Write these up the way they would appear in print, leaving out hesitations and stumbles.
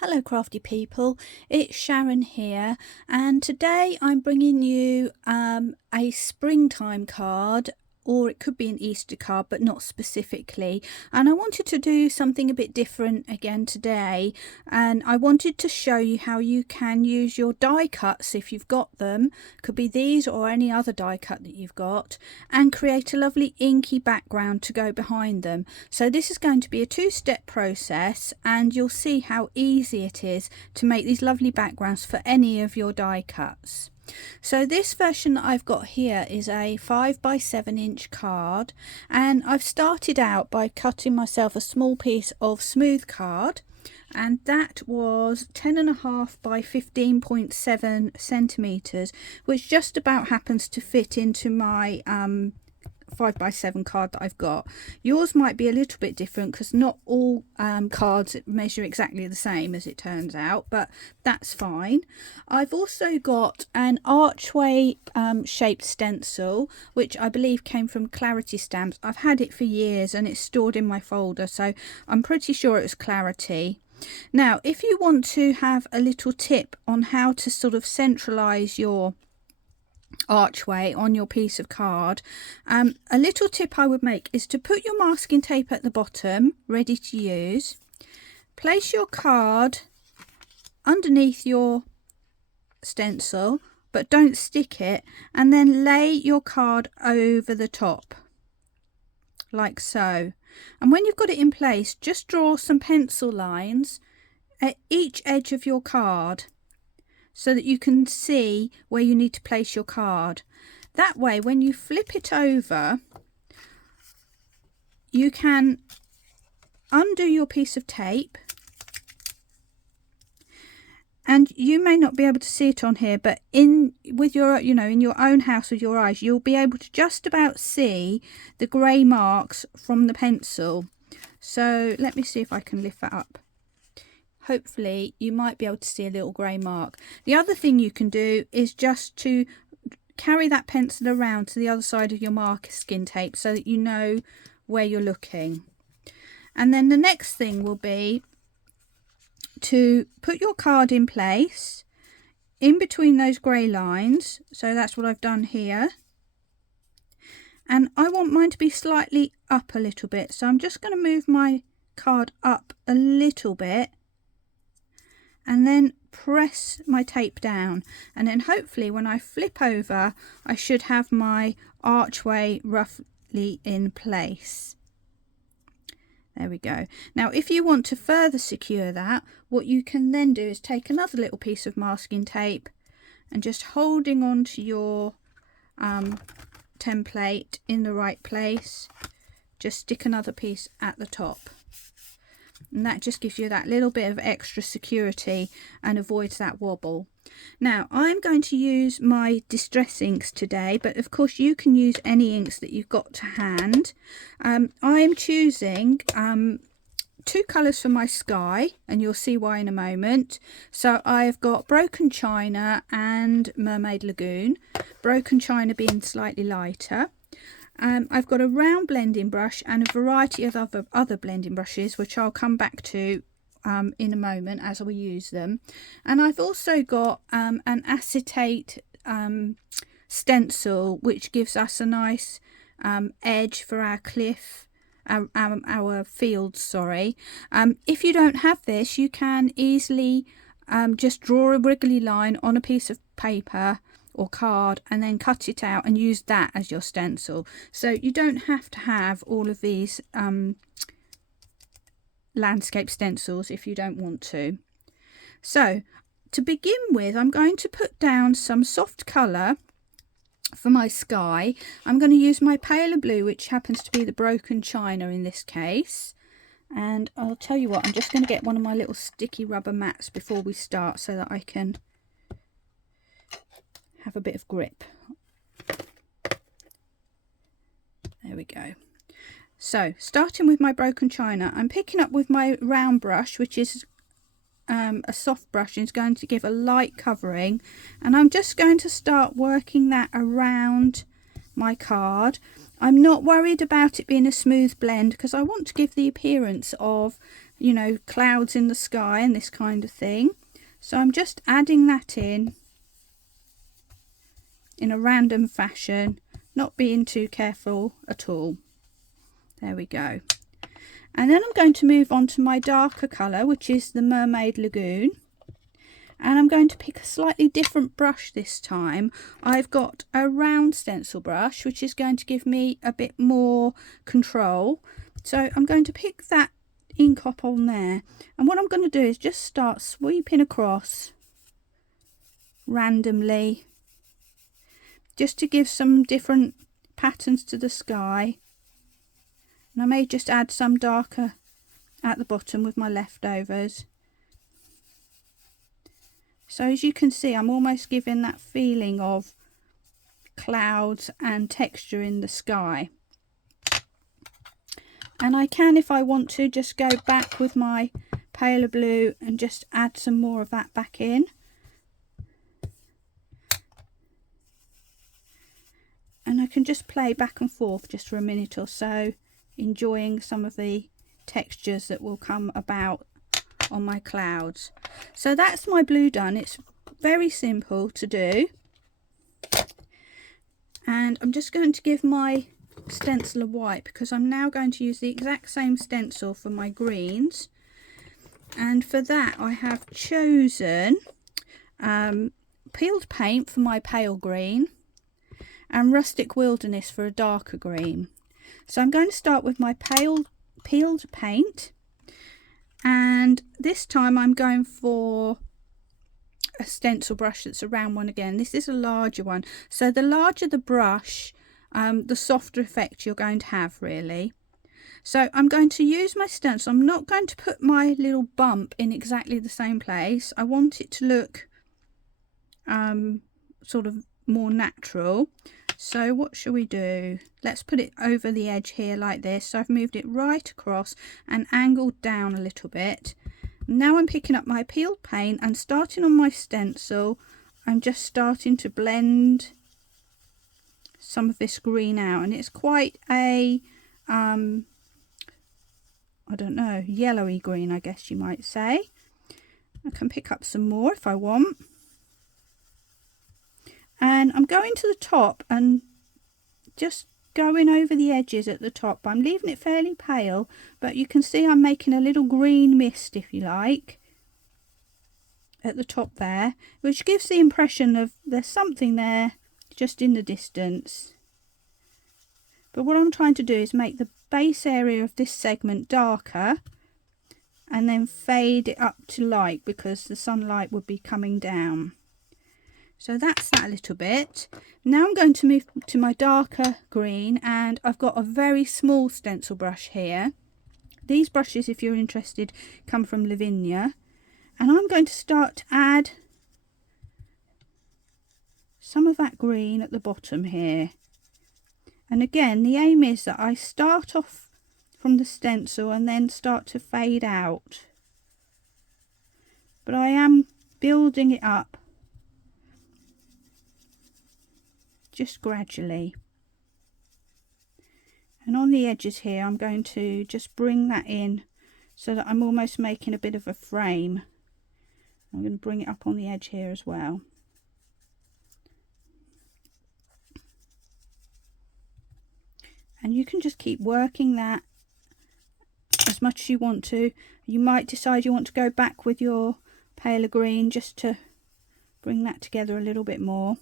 Hello crafty people, it's Sharon here, and today I'm bringing you a springtime card, or it could be an Easter card but not specifically, and I wanted to do something a bit different again today, and I wanted to show you how you can use your die cuts if you've got them, could be these or any other die cut that you've got, and create a lovely inky background to go behind them. So this is going to be a two-step process, and you'll see how easy it is to make these lovely backgrounds for any of your die cuts. So this version that I've got here is a 5x7" card, and I've started out by cutting myself a small piece of smooth card, and that was 10.5 by 15.7 centimeters, which just about happens to fit into my 5x7 card that I've got. Yours might be a little bit different because not all cards measure exactly the same, as it turns out, but that's fine. I've also got an archway shaped stencil, which I believe came from Clarity Stamps. I've had it for years and it's stored in my folder, so I'm pretty sure it was Clarity. Now, if you want to have a little tip on how to sort of centralize your archway on your piece of card, a little tip I would make is to put your masking tape at the bottom ready to use, place your card underneath your stencil but don't stick it, and then lay your card over the top like so. And when you've got it in place, just draw some pencil lines at each edge of your card so that you can see where you need to place your card. That way, when you flip it over, you can undo your piece of tape, and you may not be able to see it on here, but with your in your own house with your eyes, you'll be able to just about see the grey marks from the pencil. So let me see if I can lift that up. Hopefully you might be able to see a little grey mark. The other thing you can do is just to carry that pencil around to the other side of your masking tape so that you know where you're looking. And then the next thing will be to put your card in place in between those grey lines. So that's what I've done here. And I want mine to be slightly up a little bit. So I'm just going to move my card up a little bit, and then press my tape down, and then hopefully when I flip over I should have my archway roughly in place. There we go. Now if you want to further secure that, what you can then do is take another little piece of masking tape and just holding on to your template in the right place, just stick another piece at the top. And that just gives you that little bit of extra security and avoids that wobble. Now I'm going to use my distress inks today, but of course you can use any inks that you've got to hand. I am choosing two colours for my sky, and you'll see why in a moment. So I've got Broken China and Mermaid Lagoon, Broken China being slightly lighter. I've got a round blending brush and a variety of other blending brushes, which I'll come back to in a moment as we use them. And I've also got an acetate stencil, which gives us a nice edge for our cliff, our fields, sorry. If you don't have this, you can easily just draw a wriggly line on a piece of paper or card and then cut it out and use that as your stencil. So you don't have to have all of these landscape stencils if you don't want to. So to begin with, I'm going to put down some soft colour for my sky. I'm going to use my paler blue, which happens to be the Broken China in this case. And I'll tell you what, I'm just going to get one of my little sticky rubber mats before we start so that I can have a bit of grip. There we go. So starting with my Broken China, I'm picking up with my round brush, which is a soft brush, and it's going to give a light covering, and I'm just going to start working that around my card. I'm not worried about it being a smooth blend because I want to give the appearance of you know, clouds in the sky and this kind of thing. So I'm just adding that in a random fashion, not being too careful at all. There we go. And then I'm going to move on to my darker colour, which is the Mermaid Lagoon. And I'm going to pick a slightly different brush this time. I've got a round stencil brush, which is going to give me a bit more control. So I'm going to pick that ink up on there. And what I'm going to do is just start sweeping across randomly, just to give some different patterns to the sky. And I may just add some darker at the bottom with my leftovers. So as you can see, I'm almost giving that feeling of clouds and texture in the sky. And I can, if I want to, just go back with my paler blue and just add some more of that back in. And I can just play back and forth just for a minute or so, enjoying some of the textures that will come about on my clouds. So that's my blue done. It's very simple to do. And I'm just going to give my stencil a wipe, because I'm now going to use the exact same stencil for my greens. And for that I have chosen peeled paint for my pale green and rustic wilderness for a darker green. So I'm going to start with my peeled paint, and this time I'm going for a stencil brush that's a round one again. This is a larger one, so the larger the brush, the softer effect you're going to have, really. So I'm going to use my stencil. I'm not going to put my little bump in exactly the same place. I want it to look sort of more natural. So what shall we do? Let's put it over the edge here like this. So I've moved it right across and angled down a little bit. Now I'm picking up my peeled paint and starting on my stencil, I'm just starting to blend some of this green out, and it's quite a I don't know, yellowy green, I guess you might say. I can pick up some more if I want. And I'm going to the top and just going over the edges at the top. I'm leaving it fairly pale, but you can see I'm making a little green mist, if you like, at the top there, which gives the impression of there's something there just in the distance. But what I'm trying to do is make the base area of this segment darker and then fade it up to light, because the sunlight would be coming down. So that's that a little bit. Now I'm going to move to my darker green, and I've got a very small stencil brush here. These brushes, if you're interested, come from Lavinia. And I'm going to start to add some of that green at the bottom here. And again, the aim is that I start off from the stencil and then start to fade out. But I am building it up just gradually. And on the edges here, I'm going to just bring that in so that I'm almost making a bit of a frame. I'm going to bring it up on the edge here as well. And you can just keep working that as much as you want to. You might decide you want to go back with your paler green just to bring that together a little bit more.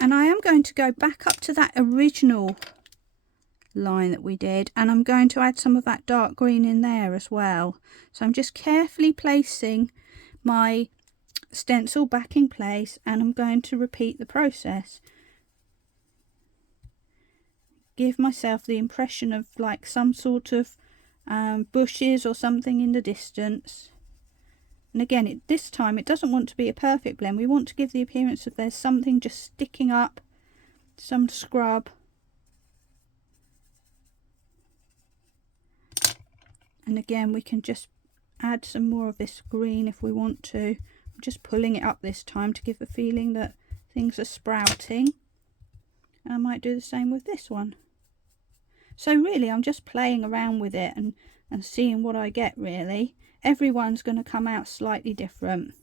And I am going to go back up to that original line that we did, and I'm going to add some of that dark green in there as well. So I'm just carefully placing my stencil back in place, and I'm going to repeat the process. Give myself the impression of like some sort of bushes or something in the distance. And again, this time it doesn't want to be a perfect blend. We want to give the appearance of there's something just sticking up, some scrub. And again, we can just add some more of this green if we want to. I'm just pulling it up this time to give the feeling that things are sprouting. And I might do the same with this one. So really, I'm just playing around with it and and seeing what I get really. Everyone's going to come out slightly different.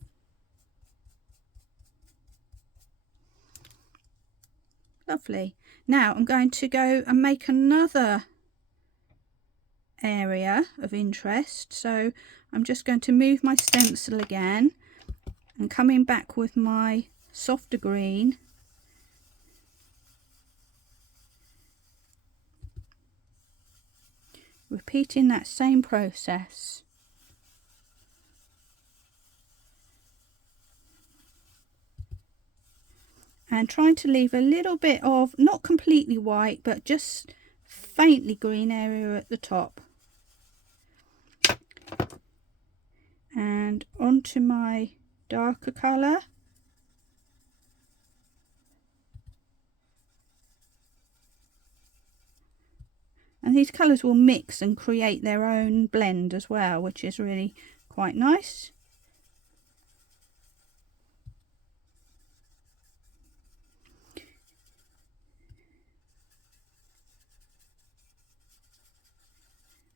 Lovely. Now I'm going to go and make another area of interest. So I'm just going to move my stencil again and coming back with my softer green. Repeating that same process. And trying to leave a little bit of, not completely white, but just faintly green area at the top. And onto my darker colour. And these colours will mix and create their own blend as well, which is really quite nice.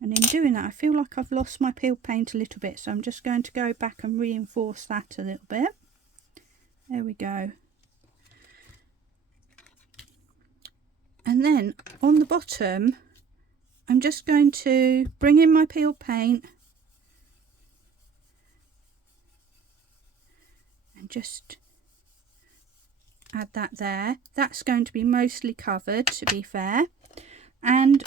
And in doing that, I feel like I've lost my peel paint a little bit, so I'm just going to go back and reinforce that a little bit. There we go. And then on the bottom, I'm just going to bring in my peel paint and just add that there. That's going to be mostly covered, to be fair. And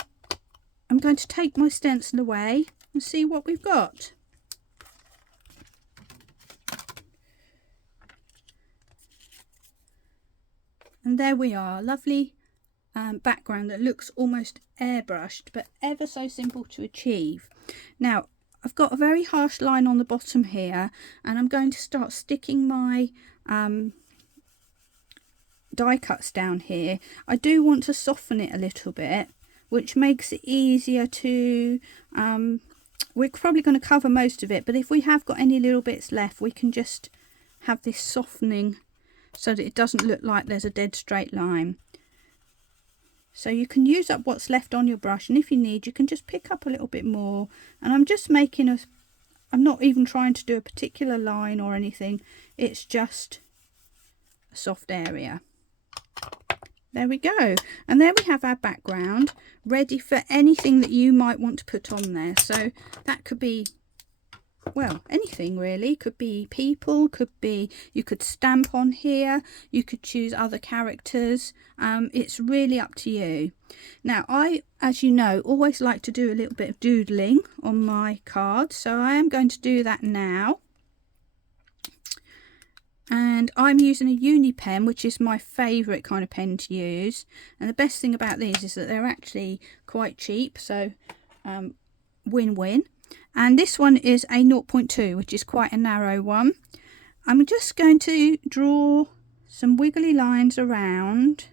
I'm going to take my stencil away and see what we've got. And there we are, lovely background that looks almost airbrushed, but ever so simple to achieve. Now I've got a very harsh line on the bottom here, and I'm going to start sticking my die cuts down here. I do want to soften it a little bit, which makes it easier to, we're probably going to cover most of it, but if we have got any little bits left, we can just have this softening so that it doesn't look like there's a dead straight line. So you can use up what's left on your brush, and if you need, you can just pick up a little bit more. And I'm just making I'm not even trying to do a particular line or anything, it's just a soft area. There we go, and there we have our background ready for anything that you might want to put on there. So that could be, well, anything really. Could be people, could be, you could stamp on here, you could choose other characters. It's really up to you. Now I, as you know, always like to do a little bit of doodling on my cards, so I am going to do that now. And I'm using a uni pen, which is my favourite kind of pen to use. And the best thing about these is that they're actually quite cheap, so win-win. And this one is a 0.2, which is quite a narrow one. I'm just going to draw some wiggly lines around.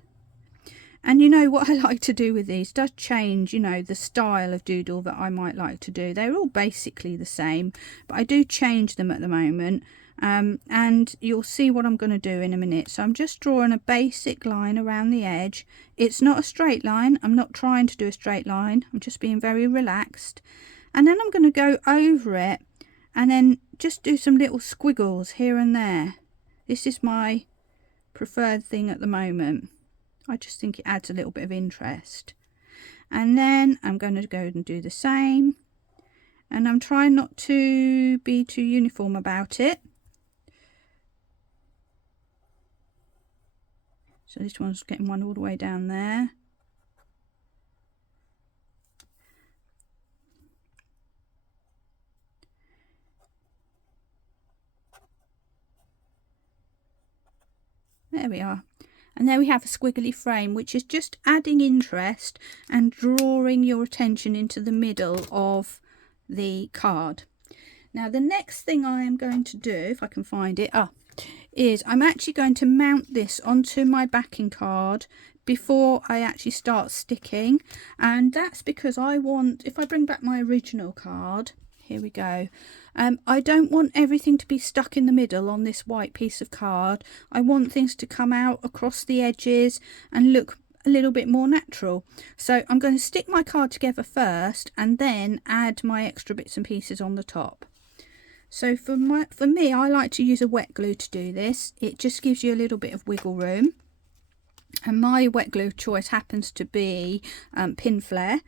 And you know what I like to do with these does change, you know, the style of doodle that I might like to do. They're all basically the same, but I do change them at the moment. And you'll see what I'm going to do in a minute. So I'm just drawing a basic line around the edge. It's not a straight line. I'm not trying to do a straight line. I'm just being very relaxed. And then I'm going to go over it and then just do some little squiggles here and there. This is my preferred thing at the moment. I just think it adds a little bit of interest. And then I'm going to go and do the same. And I'm trying not to be too uniform about it. So this one's getting one all the way down there. There we are. And there we have a squiggly frame, which is just adding interest and drawing your attention into the middle of the card. Now the next thing I am going to do, if I can find it, is I'm actually going to mount this onto my backing card before I actually start sticking. And that's because I want, if I bring back my original card, here we go, I don't want everything to be stuck in the middle on this white piece of card. I want things to come out across the edges and look a little bit more natural. So I'm going to stick my card together first and then add my extra bits and pieces on the top. So for me, I like to use a wet glue to do this. It just gives you a little bit of wiggle room. And my wet glue of choice happens to be Pinflair,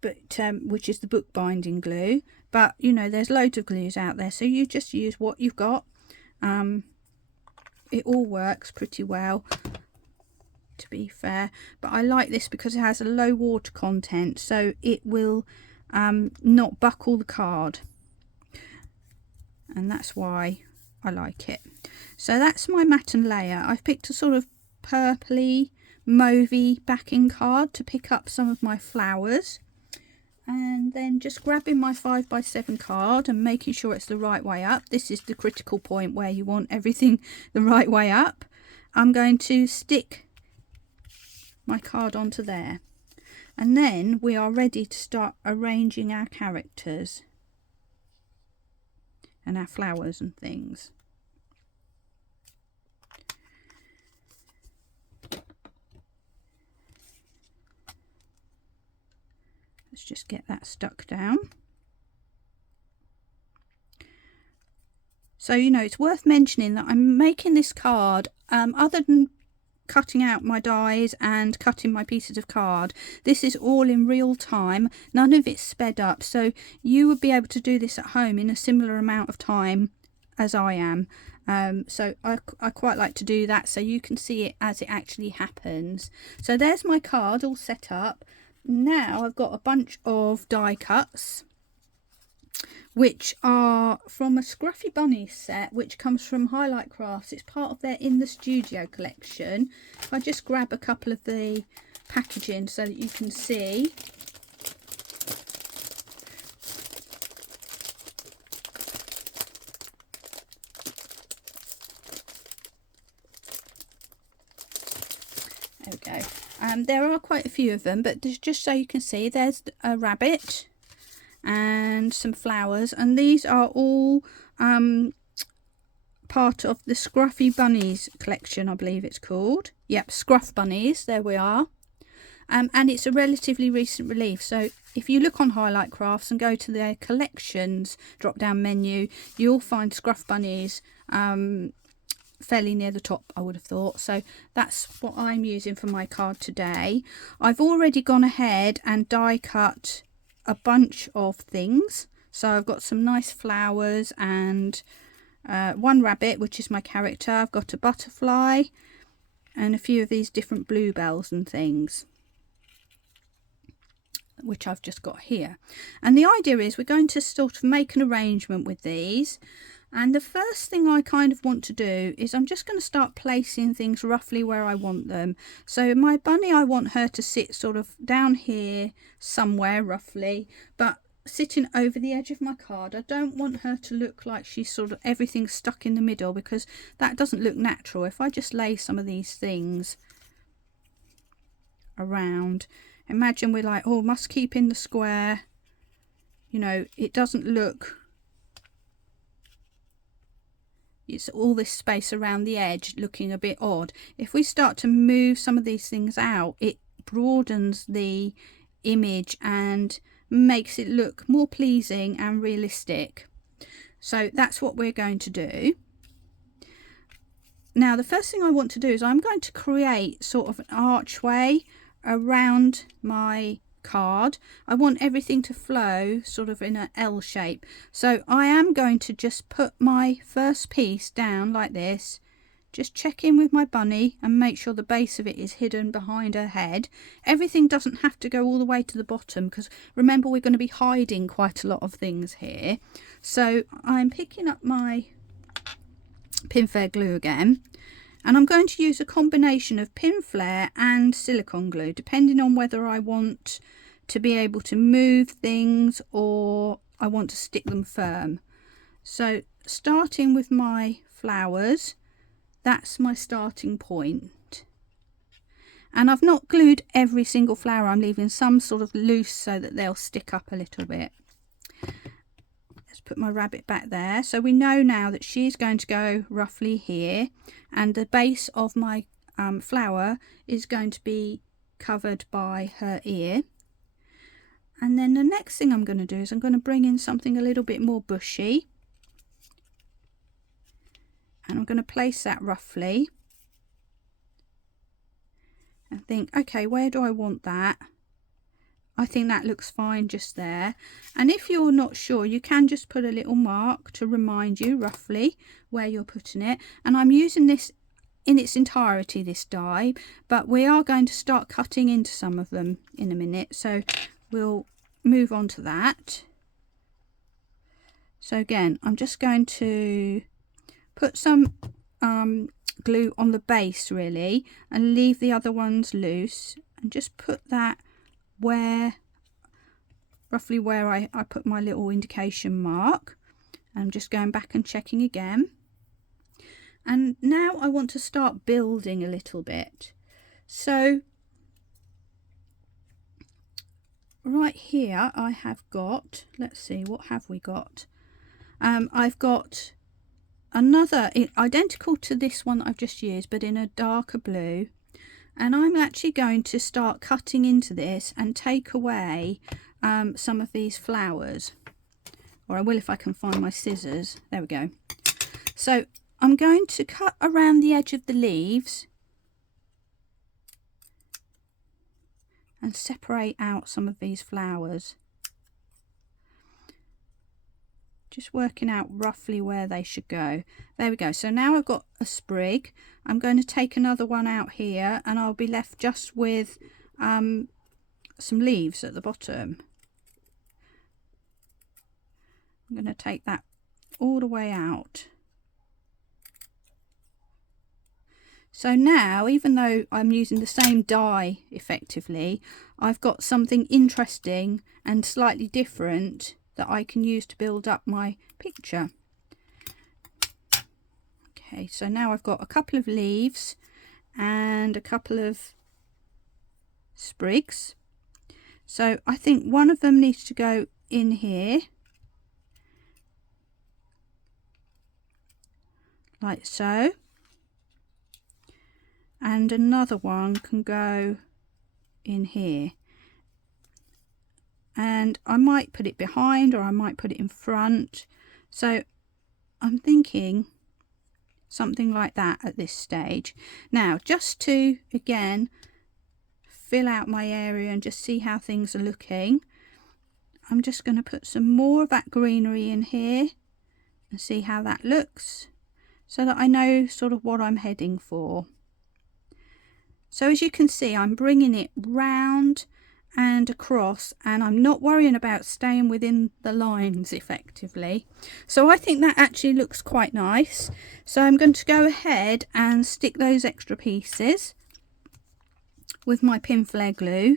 but which is the bookbinding glue. But you know, there's loads of glues out there, so you just use what you've got. It all works pretty well, to be fair, but I like this because it has a low water content, so it will not buckle the card, and that's why I like it. So that's my matte and layer. I've picked a sort of purpley mauvey backing card to pick up some of my flowers, and then just grabbing my 5x7 card and making sure it's the right way up. This is the critical point where you want everything the right way up. I'm going to stick my card onto there, and then we are ready to start arranging our characters and our flowers and things. Let's just get that stuck down. So, you know, it's worth mentioning that I'm making this card, other than cutting out my dies and cutting my pieces of card, this is all in real time. None of it's sped up, so you would be able to do this at home in a similar amount of time as I am. So I quite like to do that so you can see it as it actually happens. So there's my card all set up. Now I've got a bunch of die cuts, which are from a Scruffy Bunny set, which comes from Highlight Crafts. It's part of their In the Studio collection. If I just grab a couple of the packaging so that you can see. There we go. There are quite a few of them, but just so you can see, there's a rabbit and some flowers, and these are all part of the Scruffy Bunnies collection, I believe it's called. Yep, Scruff Bunnies, there we are. And it's a relatively recent release, so if you look on Highlight Crafts and go to their collections drop down menu, you'll find Scruff Bunnies fairly near the top, I would have thought. So that's what I'm using for my card today. I've already gone ahead and die cut a bunch of things. So I've got some nice flowers and one rabbit, which is my character. I've got a butterfly and a few of these different bluebells and things, which I've just got here. And the idea is we're going to sort of make an arrangement with these. And the first thing I kind of want to do is I'm just going to start placing things roughly where I want them. So my bunny, I want her to sit sort of down here somewhere roughly, but sitting over the edge of my card. I don't want her to look like she's sort of everything stuck in the middle, because that doesn't look natural. If I just lay some of these things around, imagine we're like, oh, must keep in the square. You know, it doesn't look... It's all this space around the edge looking a bit odd. If we start to move some of these things out, it broadens the image and makes it look more pleasing and realistic. So that's what we're going to do. Now, the first thing I want to do is I'm going to create sort of an archway around my card. I want everything to flow sort of in an L shape, so I am going to just put my first piece down like this, just check in with my bunny and make sure the base of it is hidden behind her head. Everything doesn't have to go all the way to the bottom, because remember, we're going to be hiding quite a lot of things here. So I'm picking up my Pinflair glue again, and I'm going to use a combination of Pinflair and silicone glue, depending on whether I want to be able to move things or I want to stick them firm. So starting with my flowers, that's my starting point. And I've not glued every single flower, I'm leaving some sort of loose so that they'll stick up a little bit. Let's put my rabbit back there. So we know now that she's going to go roughly here, and the base of my flower is going to be covered by her ear. And then the next thing I'm going to do is I'm going to bring in something a little bit more bushy. And I'm going to place that roughly. And think, okay, where do I want that? I think that looks fine just there. And if you're not sure, you can just put a little mark to remind you roughly where you're putting it. And I'm using this in its entirety, this die, but we are going to start cutting into some of them in a minute. So we'll move on to that. So again, I'm just going to put some glue on the base really and leave the other ones loose, and just put that roughly where I put my little indication mark. I'm just going back and checking again. And now I want to start building a little bit. So right here I have got, let's see, what have we got? I've got another identical to this one that I've just used, but in a darker blue. And I'm actually going to start cutting into this and take away some of these flowers. Or I will if I can find my scissors. There we go. So I'm going to cut around the edge of the leaves and separate out some of these flowers. Just working out roughly where they should go. There we go. So now I've got a sprig. I'm going to take another one out here and I'll be left just with some leaves at the bottom. I'm going to take that all the way out. So now, even though I'm using the same die effectively, I've got something interesting and slightly different that I can use to build up my picture. Okay, so now I've got a couple of leaves and a couple of sprigs. So I think one of them needs to go in here, like so. And another one can go in here. And I might put it behind or I might put it in front. So I'm thinking something like that at this stage. Now, just to, again, fill out my area and just see how things are looking, I'm just going to put some more of that greenery in here and see how that looks, so that I know sort of what I'm heading for. So as you can see, I'm bringing it round and across, and I'm not worrying about staying within the lines effectively. So I think that actually looks quite nice. So I'm going to go ahead and stick those extra pieces with my pin flare glue.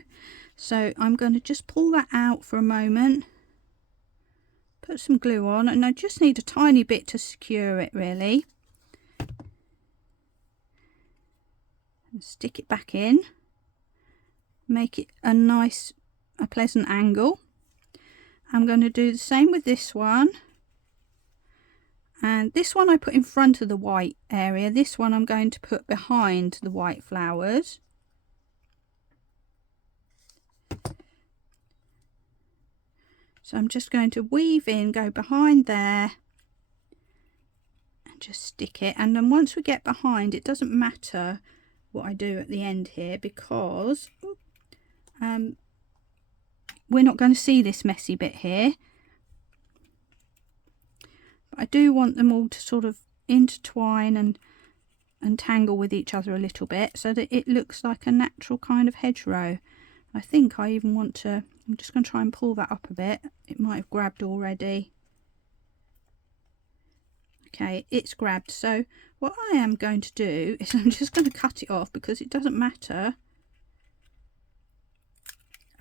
So I'm going to just pull that out for a moment, put some glue on, and I just need a tiny bit to secure it really. And stick it back in, make it a nice, pleasant angle. I'm going to do the same with this one, and this one I put in front of the white area, this one I'm going to put behind the white flowers. So I'm just going to weave in, go behind there, and just stick it. And then once we get behind, it doesn't matter what I do at the end here, because we're not going to see this messy bit here. But I do want them all to sort of intertwine and tangle with each other a little bit, so that it looks like a natural kind of hedgerow. I think I even want to, I'm just going to try and pull that up a bit. It might have grabbed already. Okay, it's grabbed. So what I am going to do is I'm just going to cut it off, because it doesn't matter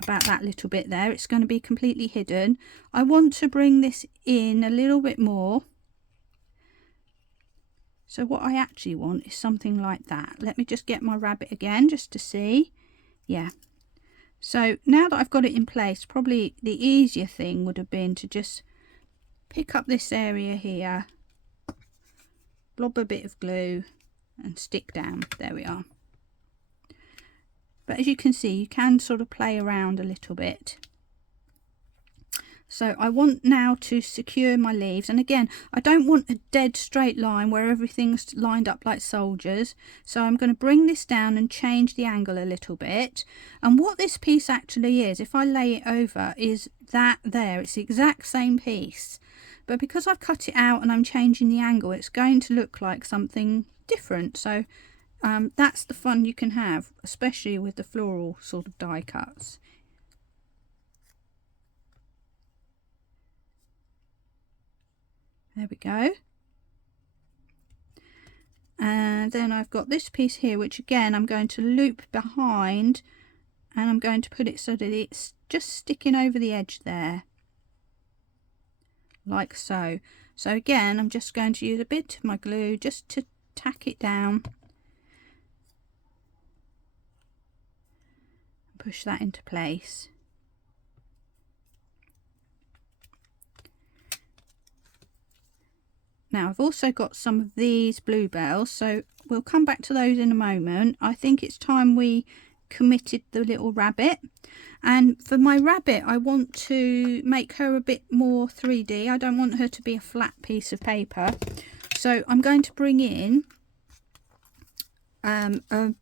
about that little bit there. It's going to be completely hidden. I want to bring this in a little bit more. So what I actually want is something like that. Let me just get my rabbit again just to see. Yeah. So now that I've got it in place, probably the easier thing would have been to just pick up this area here, blob a bit of glue and stick down. There we are. But as you can see, you can sort of play around a little bit. So I want now to secure my leaves, and again, I don't want a dead straight line where everything's lined up like soldiers. So I'm going to bring this down and change the angle a little bit. And what this piece actually is, if I lay it over, is that there. It's the exact same piece. But because I've cut it out and I'm changing the angle, it's going to look like something different. So that's the fun you can have, especially with the floral sort of die cuts. There we go. And then I've got this piece here, which again I'm going to loop behind, and I'm going to put it so that it's just sticking over the edge there, like so. So again, I'm just going to use a bit of my glue just to tack it down. Push that into place. Now I've also got some of these bluebells, so we'll come back to those in a moment. I think it's time we committed the little rabbit. And for my rabbit, I want to make her a bit more 3D. I don't want her to be a flat piece of paper. So I'm going to bring in a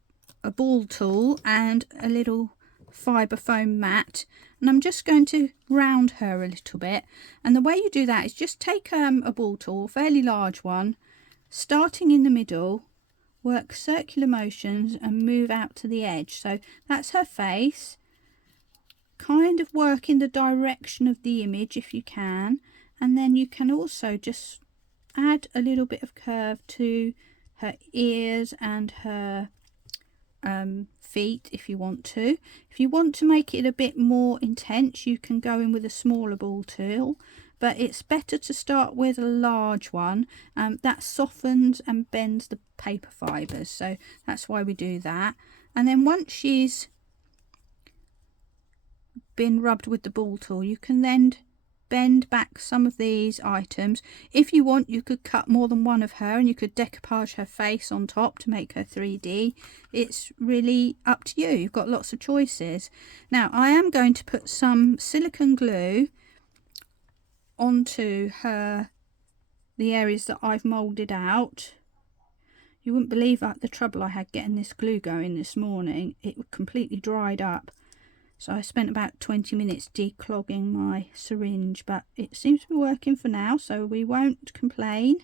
ball tool and a little fibre foam mat, and I'm just going to round her a little bit. And the way you do that is just take a ball tool, a fairly large one, starting in the middle, work circular motions and move out to the edge. So that's her face. Kind of work in the direction of the image if you can, and then you can also just add a little bit of curve to her ears and her feet if you want to. If you want to make it a bit more intense, you can go in with a smaller ball tool, but it's better to start with a large one. That softens and bends the paper fibres, so that's why we do that. And then once she's been rubbed with the ball tool, you can then bend back some of these items. If you want, you could cut more than one of her, and you could decoupage her face on top to make her 3D. It's really up to you. You've got lots of choices. Now I am going to put some silicone glue onto the areas that I've moulded out. You wouldn't believe the trouble I had getting this glue going this morning. It completely dried up. So I spent about 20 minutes declogging my syringe, but it seems to be working for now, so we won't complain.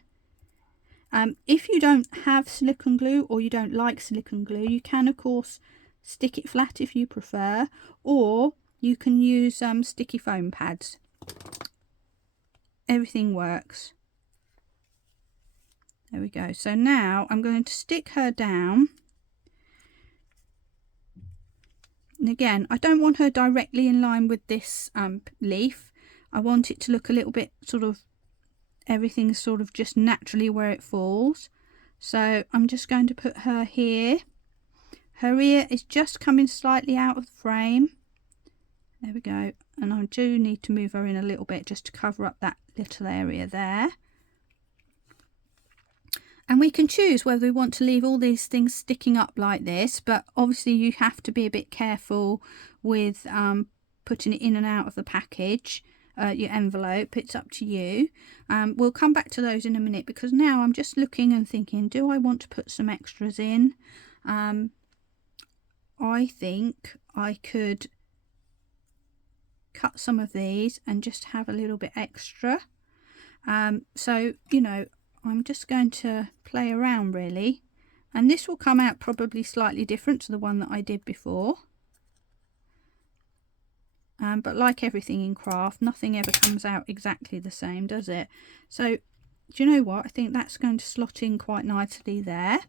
If you don't have silicone glue, or you don't like silicone glue, you can of course stick it flat if you prefer, or you can use sticky foam pads. Everything works. There we go. So now I'm going to stick her down. And again, I don't want her directly in line with this leaf. I want it to look a little bit sort of, everything's sort of just naturally where it falls. So I'm just going to put her here. Her ear is just coming slightly out of the frame. There we go. And I do need to move her in a little bit just to cover up that little area there. And we can choose whether we want to leave all these things sticking up like this, but obviously you have to be a bit careful with putting it in and out of the package, your envelope. It's up to you. We'll come back to those in a minute, because now I'm just looking and thinking, do I want to put some extras in? I think I could cut some of these and just have a little bit extra. So, you know, I'm just going to play around really, and this will come out probably slightly different to the one that I did before. But like everything in craft, nothing ever comes out exactly the same, does it? So do you know what? I think that's going to slot in quite nicely there.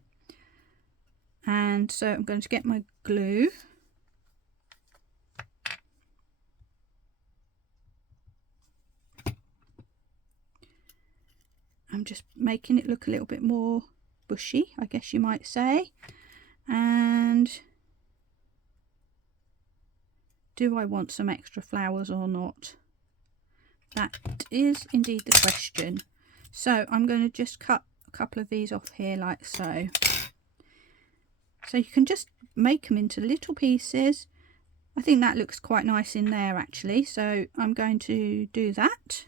And so I'm going to get my glue. I'm just making it look a little bit more bushy, I guess you might say. And do I want some extra flowers or not? That is indeed the question. So I'm going to just cut a couple of these off here like so. So you can just make them into little pieces. I think that looks quite nice in there actually, so I'm going to do that.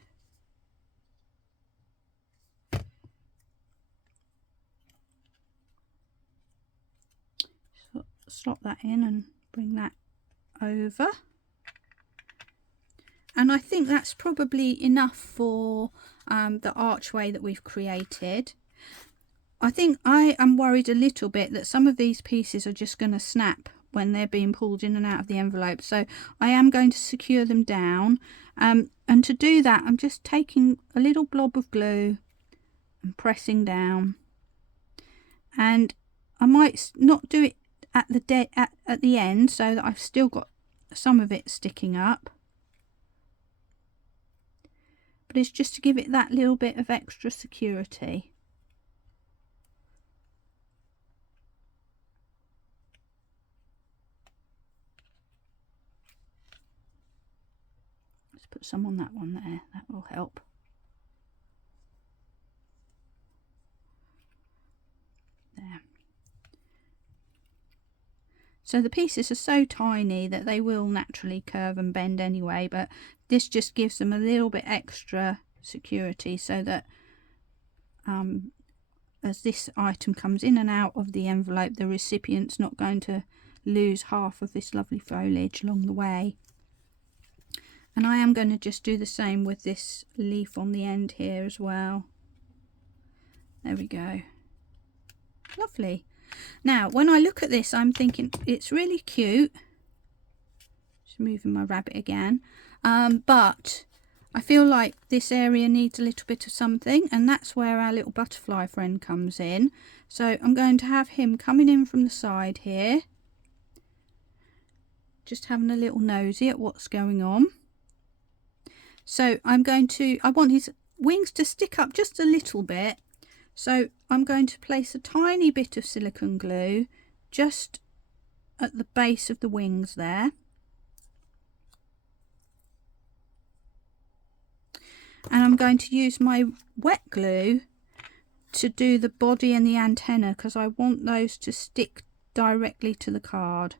So slot that in and bring that over. And I think that's probably enough for the archway that we've created. I think I am worried a little bit that some of these pieces are just going to snap when they're being pulled in and out of the envelope, so I am going to secure them down, and to do that I'm just taking a little blob of glue and pressing down, and I might not do it at the end so that I've still got some of it sticking up, but it's just to give it that little bit of extra security. Put some on that one there, that will help. There. So the pieces are so tiny that they will naturally curve and bend anyway, but this just gives them a little bit extra security so that as this item comes in and out of the envelope, the recipient's not going to lose half of this lovely foliage along the way. And I am going to just do the same with this leaf on the end here as well. There we go. Lovely. Now, when I look at this, I'm thinking it's really cute. Just moving my rabbit again. But I feel like this area needs a little bit of something, and that's where our little butterfly friend comes in. So I'm going to have him coming in from the side here. Just having a little nosy at what's going on. So I want his wings to stick up just a little bit. So I'm going to place a tiny bit of silicone glue just at the base of the wings there. And I'm going to use my wet glue to do the body and the antenna, because I want those to stick directly to the card.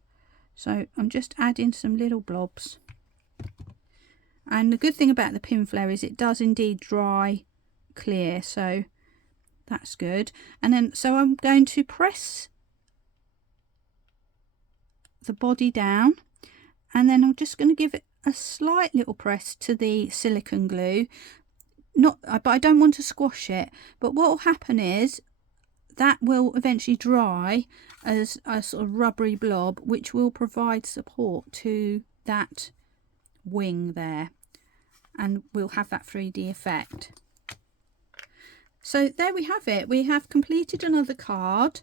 So I'm just adding some little blobs. And the good thing about the Pinflair is it does indeed dry clear, so that's good. And then so I'm going to press the body down, and then I'm just going to give it a slight little press to the silicone glue. But I don't want to squash it, but what will happen is that will eventually dry as a sort of rubbery blob, which will provide support to that wing there, and we'll have that 3D effect. So there we have it. We have completed another card.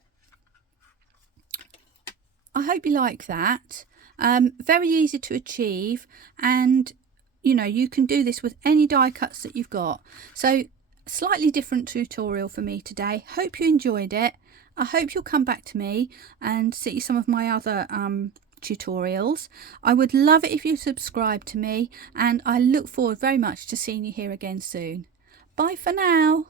I hope you like that. Very easy to achieve, and you know, you can do this with any die cuts that you've got. So slightly different tutorial for me today. Hope you enjoyed it. I hope you'll come back to me and see some of my other tutorials. I would love it if you subscribe to me, and I look forward very much to seeing you here again soon. Bye for now.